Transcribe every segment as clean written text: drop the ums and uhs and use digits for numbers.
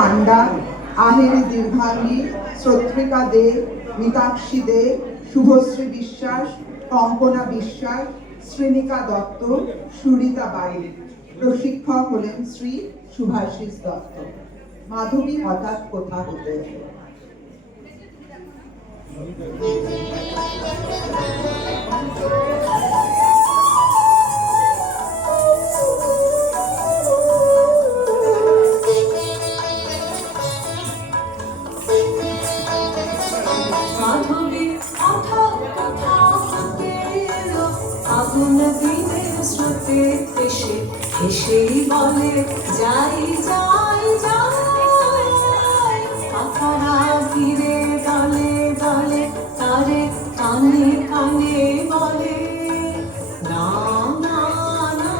পান্ডা, আহেরি দীর্ঘাঙ্গী, শ্রদ্ধিকা দে, মিতাক্ষী দে, শুভশ্রী বিশ্বাস, কঙ্কনা বিশ্বাস, শ্রীনিকা দত্ত, সুরিতা বাড়ি। প্রশিক্ষক হলেন শ্রী শুভাশিস দত্ত। মাধবী হঠাৎ কোথা হতে এলো। এসেই বলে যাই যাই যাই, পাখারা ঘিরে দলে দলে তারে কানে কানে বলে না না না,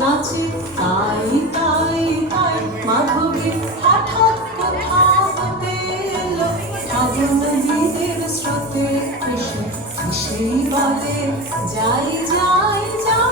নাচে তাই তাই তাই। মাধবী হঠাৎ কোথা হতে এলো, ফাগুন নদীর স্রোতে এসে এসেই বলে যাই যাই যাই।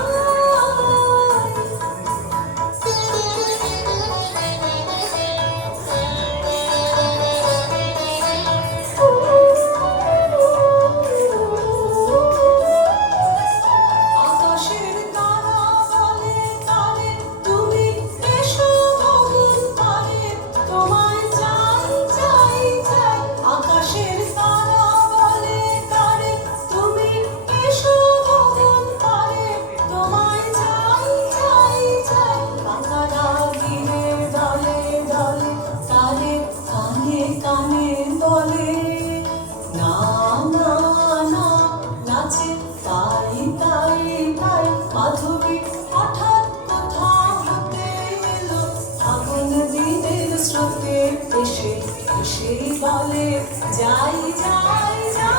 কানে বলে না না না, নাচে তাই তাই তাই। মাধবী হঠাৎ কোথা হতে এলো, ফাগুন দিনের স্রোতে এসে এসেই বলে যাই যাই যাই।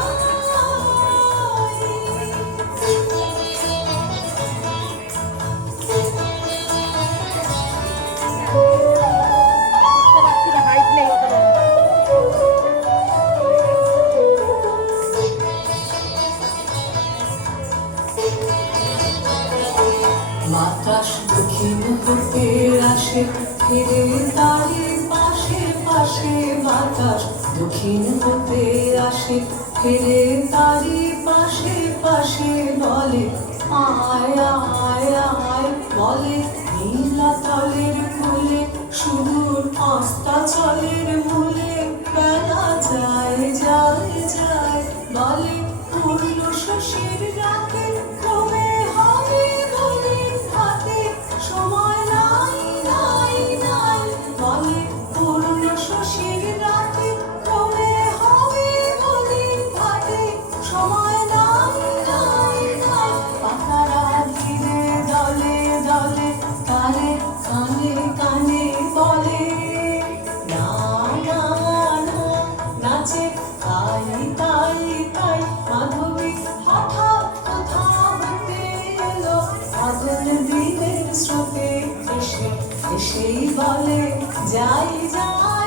বাতাস দক্ষিণ হতে আসে, ফিরে তারে পাশে পাশে। বাতাস দক্ষিণ হতে আসে, ফিরে তারে পাশে পাশে। বলে আয় আয় আয়, বলে নীলাতলের কোলে, সুদূর অস্তাচলের মূলে বেলা যায় যায় যায়। বলে পূর্ণ শশীর রাতে ক্রমে হবে গলির হাতে, সময় নাই নাই নাই। বলে পূর্ণ শশীর রাতে ক্রমে হবে গলির হাতে, সময় নাই নাই নাই। পাখারা ঘিরে দলে দলে তারে কানে কানে বলে না না না, নাচে তাই তাই তাই। মাধবী হঠাৎ কোথা হতে এলো, ফাগুন দিনের স্রোতে এসে এসেই বলে যাই যাই।